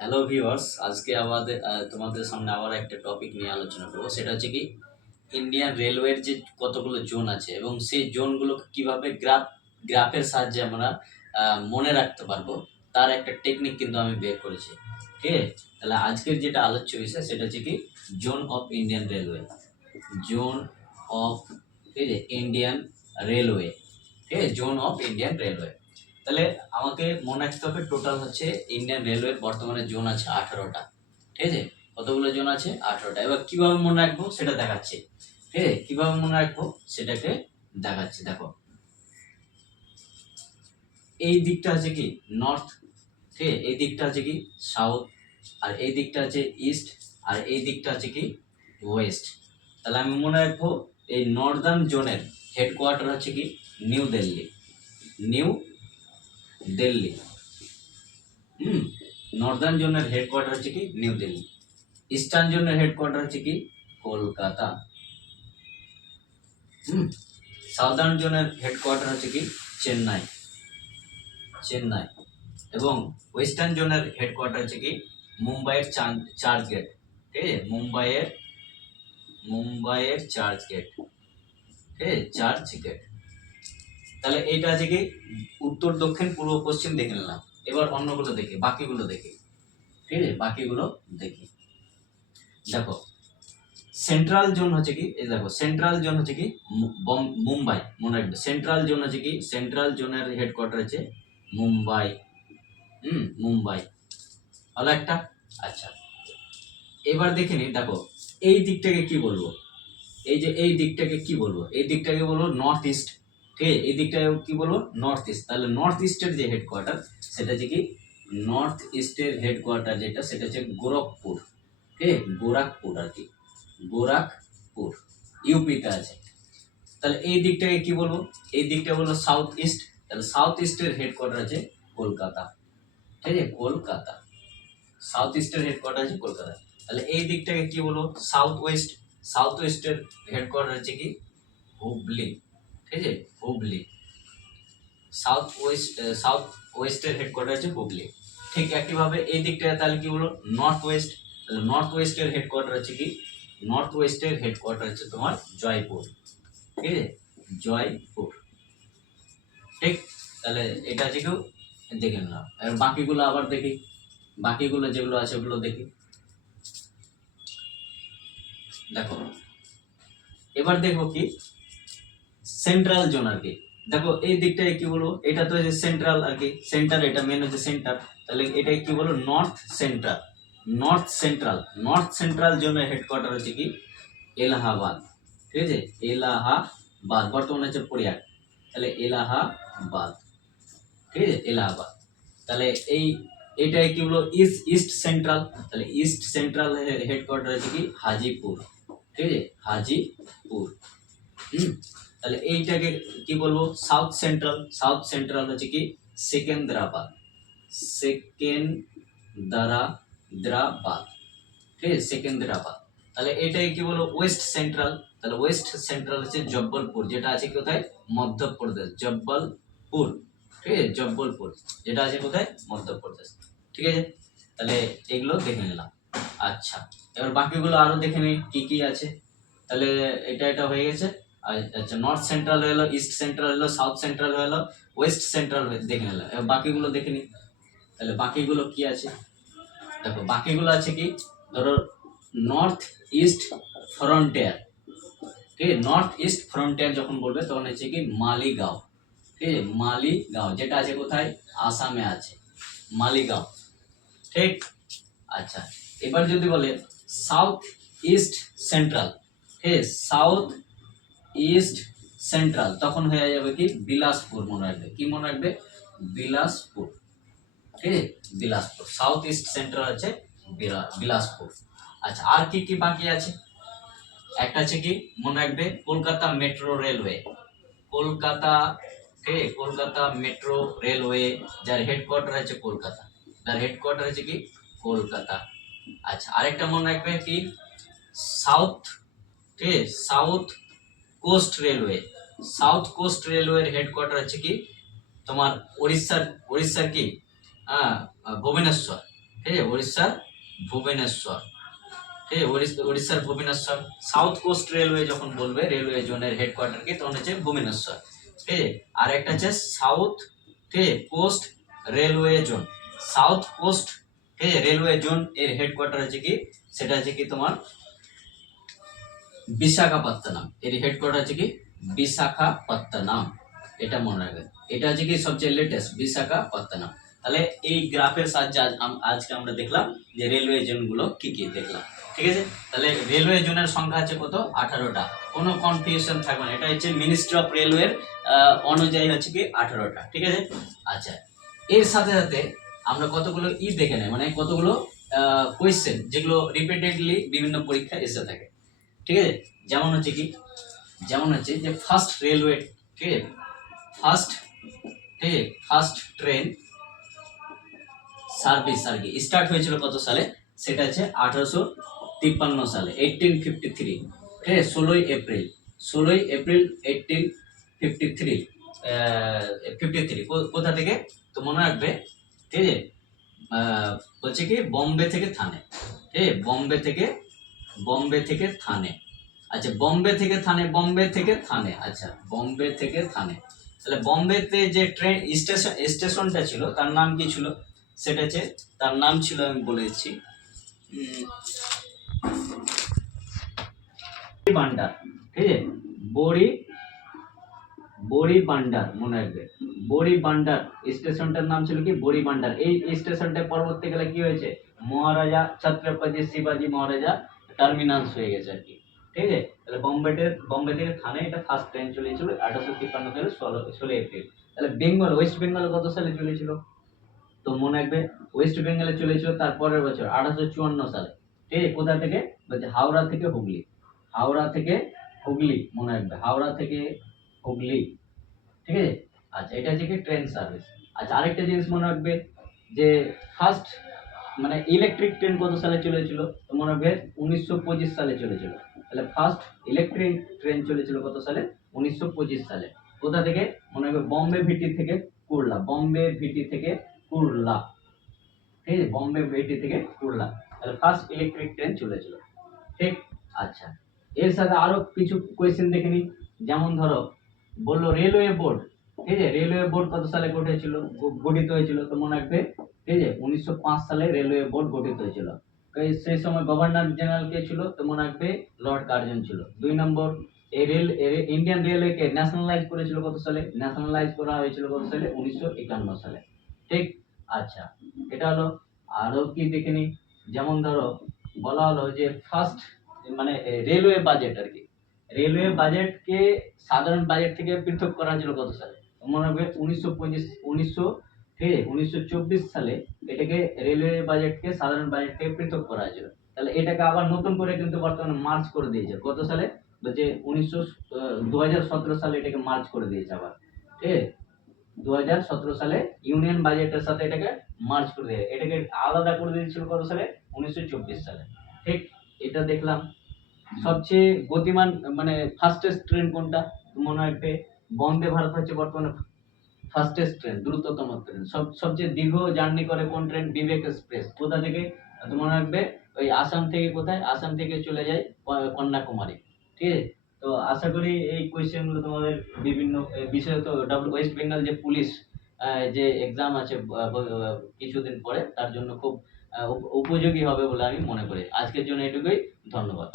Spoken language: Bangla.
হ্যালো ভিউয়ার্স আজকে আমাদের তোমাদের সামনে আবার একটা টপিক নিয়ে আলোচনা করব। সেটা হচ্ছে কি ইন্ডিয়ান রেলওয়ের যে কতগুলো জোন আছে এবং সেই জোনগুলোকে কীভাবে গ্রাফ গ্রাফের সাহায্যে আমরা মনে রাখতে পারব, তার একটা টেকনিক কিন্তু আমি বের করেছি। ঠিক আছে? তাহলে আজকের যেটা আলোচ্য বিষয়, সেটা হচ্ছে কি zone of Indian railway zone of ঠিক আছে ইন্ডিয়ান রেলওয়ে ঠিক আছে? জোন অফ ইন্ডিয়ান রেলওয়ে তাহলে আমাকে মনে রাখতে হবে টোটাল হচ্ছে ইন্ডিয়ান রেলওয়ের বর্তমানে জোন আছে আঠারোটা। ঠিক আছে? কতগুলো জোন আছে? আঠারোটা। এবার কীভাবে মনে রাখব? সেটা দেখাচ্ছে। ঠিক আছে? কীভাবে মনে রাখব? সেটাকে দেখাচ্ছে। দেখো। এই দিকটা আছে কি? নর্থ ঠিক আছে? এই দিকটা আছে কি? সাউথ আর এই দিকটা আছে ইস্ট আর এই দিকটা আছে কি? ওয়েস্ট তাহলে আমি মনে রাখব, এই নর্দার্ন জোনের হেডকোয়ার্টার হচ্ছে কি? New Delhi new Delhi. হুম নর্দার্ন জোনের হেডকোয়ার্টার হচ্ছে কি? নিউ দিল্লি ইস্টার্ন জোনের হেডকোয়ার্টার হচ্ছে কি? কলকাতা। হুম সাউদার্ন জোনের হেডকোয়ার্টার হচ্ছে কি? চেন্নাই। চেন্নাই। এবং ওয়েস্টার্ন জোনের হেডকোয়ার্টার হচ্ছে কি? মুম্বাইয়ের চার্চ গেট। ঠিক আছে? মুম্বাইয়ের মুম্বাইয়ের চার্চ গেট। ঠিক আছে? Church gate. তাহলে এটা আছে কি? উত্তর, দক্ষিণ, পূর্ব, পশ্চিম দেখে নিলাম। এবার অন্যগুলো দেখি, বাকিগুলো দেখি। ঠিক আছে? বাকিগুলো দেখি। দেখো সেন্ট্রাল জোন হচ্ছে কি? এই দেখো সেন্ট্রাল জোন হচ্ছে কি? মুম্বাই, মনে রাখবে। সেন্ট্রাল জোন হচ্ছে কি? সেন্ট্রাল জোনের হেডকোয়ার্টার হচ্ছে মুম্বাই। হুম, মুম্বাই। হলো একটা? আচ্ছা। এবার দেখে নি দেখো, এই দিকটাকে কি বলব? এই যে এই দিকটাকে কি বলব? এই দিকটাকে বলব নর্থ ইস্ট ঠিক আছে? এই দিকটাকে কি বলব? নর্থ ইস্ট তাহলে নর্থ ইস্টের যে হেডকোয়ার্টার সেটা হচ্ছে কি নর্থ ইস্টের হেডকোয়ার্টার যেটা, সেটা হচ্ছে গোরখপুর। ঠিক আছে? গোরাখপুর আর কি। গোরাখপুর। ইউপিতে আছে। তাহলে এই দিকটাকে কি বলব? এই দিকটা বলব সাউথ ইস্ট তাহলে সাউথ ইস্টের হেডকোয়ার্টার আছে কলকাতা। ঠিক আছে? কলকাতা। সাউথ ইস্টের হেডকোয়ার্টার আছে কলকাতা। তাহলে এই দিকটাকে কি বলব? সাউথ ওয়েস্ট সাউথ ওয়েস্টের হেডকোয়ার্টার আছে কি? হুবলি ঠিক আছে হুবলি। সাউথ ওয়েস্ট সাউথ ওয়েস্টের হেডকোয়ার্টার আছে হুবলি। ঠিক একইভাবে এই দিকটা তাহলে কি বলো নর্থ ওয়েস্ট তাহলে নর্থ ওয়েস্টের হেডকোয়ার্টার আছে কি? নর্থ ওয়েস্টের হেডকোয়ার্টার হচ্ছে তোমার জয়পুর। ঠিক আছে? জয়পুর। ঠিক? তাহলে এটা আছে কেউ দেখে নিলাম। এবার বাকিগুলো আবার দেখি। বাকিগুলো যেগুলো আছে ওগুলো দেখি। দেখো। এবার দেখো কি? সেন্ট্রাল জোন আর কি। দেখো, এই দিকটায় কি বলব? এটা তো সেন্ট্রাল আর কি। সেন্টার এটা মেন হচ্ছে সেন্টার তাহলে এটাই কি বলব? North central north central north central জোনের হেডকোয়ার্টার হচ্ছে কি? এলাহাবাদ। ঠিক আছে? এলাহাবাদ। বর্তমানে হচ্ছে পরিয়ার তাহলে এলাহাবাদ। ঠিক আছে? এলাহাবাদ। তাহলে এই, এটাই কি বলব? ইস্ট ইস্ট সেন্ট্রাল তাহলে ইস্ট সেন্ট্রাল হেডকোয়ার্টার হচ্ছে কি? হাজিপুর। ঠিক আছে? হাজিপুর। হুম? তাহলে এইটাকে কি বলব? সাউথ সেন্ট্রাল সাউথ সেন্ট্রাল হচ্ছে কি সেকেন্দ্রাবাদ সেকেন্দ্রাবাদ ঠিক আছে? সেকেন্দ্রাবাদ তাহলে এটাই কি বলব? ওয়েস্ট সেন্ট্রাল তাহলে ওয়েস্ট সেন্ট্রাল হচ্ছে জব্বলপুর, যেটা আছে কোথায়? মধ্যপ্রদেশ, জব্বলপুর। ঠিক আছে? জব্বলপুর, যেটা আছে কোথায়? মধ্যপ্রদেশ। ঠিক আছে? তাহলে এগুলো দেখে নিলাম। আচ্ছা এবার বাকিগুলো আরও দেখে নিই, কি কি আছে। তাহলে এটা এটা হয়ে গেছে। আচ্ছা নর্থ সেন্ট্রাল হলো ইস্ট সেন্ট্রাল হলো সাউথ সেন্ট্রাল হলো ওয়েস্ট সেন্ট্রাল দেখে এবার বাকিগুলো দেখে নিই। তাহলে বাকিগুলো কি আছে? দেখো, বাকিগুলো আছে কি? ধরো নর্থ ইস্ট ফ্রন্টিয়ার ঠিক আছে নর্থ ইস্ট ফ্রন্টিয়ার যখন বলবে, তখন হচ্ছে কি? মালিগাঁও। ঠিক আছে, মালিগাঁও। যেটা আছে কোথায়? আসামে আছে। মালিগাঁও। ঠিক? আচ্ছা এবার যদি বলে সাউথ ইস্ট সেন্ট্রাল ঠিক আছে সাউথ ইস্ট সেন্ট্রাল, তখন হয়ে যাবে কি? বিলাসপুর মনে রাখবে। কি মনে রাখবে? বিলাসপুর। ঠিক আছে? বিলাসপুর। সাউথ ইস্ট সেন্ট্রাল আছে বিলা- বিলাসপুর। আচ্ছা আর কি কি বাকি আছে? একটা আছে কি? মনে রাখবে, কলকাতা মেট্রো রেলওয়ে। কলকাতা, ঠিক? কলকাতা মেট্রো রেলওয়ে, যার হেডকোয়ার্টার আছে কলকাতা। যার হেডকোয়ার্টার আছে কি? কলকাতা। আচ্ছা আরেকটা মনে রাখবে কি? সাউথ ঠিক south coast railway south coast রেলওয়ের হেডকোয়ার্টার আছে কি? তোমার উড়িষ্যার উড়িষ্যার কি? ভুবনেশ্বর। ঠিক আছে? উড়িষ্যার ভুবনেশ্বর। ঠিক আছে? উড়িষ্যা- উড়িষ্যার ভুবনেশ্বর। সাউথ কোস্ট রেলওয়ে যখন বলবে রেলওয়ে জোনের হেডকোয়ার্টার কি? তখন হচ্ছে ভুবনেশ্বর। ঠিক আছে? আর একটা হচ্ছে সাউথ ঠিক আছে? Coast railway zone south coast ঠিক আছে? রেলওয়ে জোন এর হেডকোয়ার্টার হচ্ছে কি? সেটা হচ্ছে কি তোমার বিশাখাপত্তনম। এর হেডকোয়ার্টার আছে কি? বিশাখাপত্তনম। এটা মনে রাখবেন। এটা হচ্ছে কি সবচেয়ে লেটেস্ট বিশাখাপত্তনম। তাহলে এই গ্রাফের সাহায্যে আজকে আমরা দেখলাম যে রেলওয়ে জোনগুলো কি কি দেখলাম। ঠিক আছে? তাহলে রেলওয়ে জোনের সংখ্যা আছে কত? আঠারোটা। কোনো কনফিউশন থাকবে না। এটা হচ্ছে মিনিস্ট্রি অফ রেলওয়ের অনুযায়ী হচ্ছে কি? আঠারোটা। ঠিক আছে? আচ্ছা। এর সাথে সাথে আমরা কতগুলো ই দেখে নেই। মানে কতগুলো কোয়েশ্চেন যেগুলো রিপিটেডলি বিভিন্ন পরীক্ষায় এসে থাকে। ঠিক আছে? যেমন হচ্ছে কি? যেমন হচ্ছে যে ফার্স্ট রেলওয়ে ঠিক আছে? ফার্স্ট ঠিক আছে? ফার্স্ট ট্রেন সার্ভিস আর কি। স্টার্ট হয়েছিল কত সালে? সেটা হচ্ছে আঠারোশো তিপ্পান্ন সালে এইটিন ফিফটি থ্রি ঠিক আছে? ষোলোই এপ্রিল ষোলোই April eighteen fifty three fifty three কোথা থেকে? তো মনে রাখবে, ঠিক আছে? বলছে কি? বম্বে থেকে থানে, ঠিক আছে? বম্বে থেকে বম্বে থেকে থানে। আচ্ছা বম্বে থেকে থানে বম্বে থেকে থানে। আচ্ছা বম্বে থেকে থানে। তাহলে বম্বেতে যে ট্রেন স্টেশন স্টেশনটা ছিল তার নাম কি ছিল? সেটা হচ্ছে তার নাম ছিল আমি বলে দিচ্ছি উম, বান্ডার ঠিক আছে? বড়ি বড়ি বান্ডার মনে রাখবে। বড়ি বান্ডার স্টেশনটার নাম ছিল কি? বড়ি বান্ডার এই স্টেশনটা পরবর্তীকালে কি হয়েছে? মহারাজা ছত্রপতি শিবাজি মহারাজা টার্মিনালস হয়ে গেছে আর কি। ঠিক আছে? তাহলে বম্বেতে বম্বে থেকে থানে এটা ফার্স্ট ট্রেন চলেছিল আঠারোশো তিপ্পান্ন সালে ষোলো ষোলো এপ্রিল। তাহলে বেঙ্গল, ওয়েস্ট বেঙ্গল কত সালে চলেছিল তো মনে রাখবে, ওয়েস্ট বেঙ্গলে চলেছিল তার পরের বছর, আঠারোশো চুয়ান্ন সালে। ঠিক আছে? কোথা থেকে? বলছে হাওড়া থেকে হুগলি। হাওড়া থেকে হুগলি, মনে রাখবে। হাওড়া থেকে হুগলি। ঠিক আছে? আচ্ছা এটা হচ্ছে কি ট্রেন সার্ভিস আচ্ছা আরেকটা জিনিস মনে রাখবে যে ফার্স্ট মানে ইলেকট্রিক ট্রেন কত সালে চলেছিল? মনে হবে উনিশশো পঁচিশ সালে চলেছিল। তাহলে ফার্স্ট ইলেকট্রিক ট্রেন চলেছিল কত সালে? উনিশশো পঁচিশ সালে। কোথা থেকে? মনে হবে বম্বে ভিটি থেকে কুরলা। বম্বে ভিটি থেকে কুরলা। ঠিক আছে? বম্বে ভিটি থেকে কুরলা। তাহলে ফার্স্ট ইলেকট্রিক ট্রেন চলেছিল। ঠিক? আচ্ছা। এর সাথে আরও কিছু কোয়েশ্চেন দেখে নিই। যেমন ধরো, বলল রেলওয়ে বোর্ড ঠিক আছে রেলওয়ে বোর্ড কত সালে গঠিত গ- গঠিত হয়েছিল তো মনে রাখবে, ঠিক আছে, উনিশশো পাঁচ সালে রেলওয়ে বোর্ড গঠিত হয়েছিল। সেই সময় গভর্নর জেনারেল কে ছিল? তো মনে রাখবে লর্ড কার্জন ছিল। দুই নম্বর, এই রেল ইন্ডিয়ান রেলওয়েকে ন্যাশনালাইজ করেছিল কত সালে? ন্যাশনালাইজ করা হয়েছিল কত সালে? উনিশশো একান্ন সালে। ঠিক? আচ্ছা এটা হলো, আরও কি দেখে নিই যেমন ধরো, বলা হলো যে ফার্স্ট মানে রেলওয়ে বাজেট আর কি। রেলওয়ে বাজেটকে সাধারণ বাজেট থেকে পৃথক করা হয়েছিল কত সালে? মনে রাখবে উনিশশো পঁচিশ, উনিশশো ঠিক উনিশশো চব্বিশ সালে এটাকে রেলওয়ে বাজেটকে সাধারণ বাজেট থেকে পৃথক করা হয়েছিল। তাহলে এটাকে আবার নতুন করে কিন্তু বর্তমানে মার্চ করে দিয়েছে। কত সালে? বলছে উনিশশো দু সালে এটাকে মার্চ করে দিয়েছে আবার। ঠিক আছে? দু হাজার সতেরো সালে ইউনিয়ন বাজেটের সাথে এটাকে মার্চ করে দিয়ে এটাকে আলাদা করে দিয়েছিল কত সালে? উনিশশো চব্বিশ সালে। ঠিক এটা দেখলাম। সবচেয়ে গতিমান মানে ফাস্টেস্ট ট্রেন কোনটা? মনে রাখবে। বন্দে ভারত হচ্ছে বর্তমানে ফাস্টেস্ট ট্রেন দ্রুততম ট্রেন সব, সবচেয়ে দীর্ঘ জার্নি করে কোন ট্রেন বিবেক এক্সপ্রেস কোথা থেকে? মনে রাখবে, ওই আসাম থেকে কোথায়? আসাম থেকে চলে যায় কন্যাকুমারী। ঠিক আছে? তো আশা করি এই কোয়েশ্চেনগুলো তোমাদের বিভিন্ন বিশেষত ডাব্লিউ ওয়েস্ট বেঙ্গল যে পুলিশ যে এক্সাম আছে কিছুদিন পরে, তার জন্য খুব উপযোগী হবে বলে আমি মনে করি। আজকের জন্য এটুকুই। ধন্যবাদ।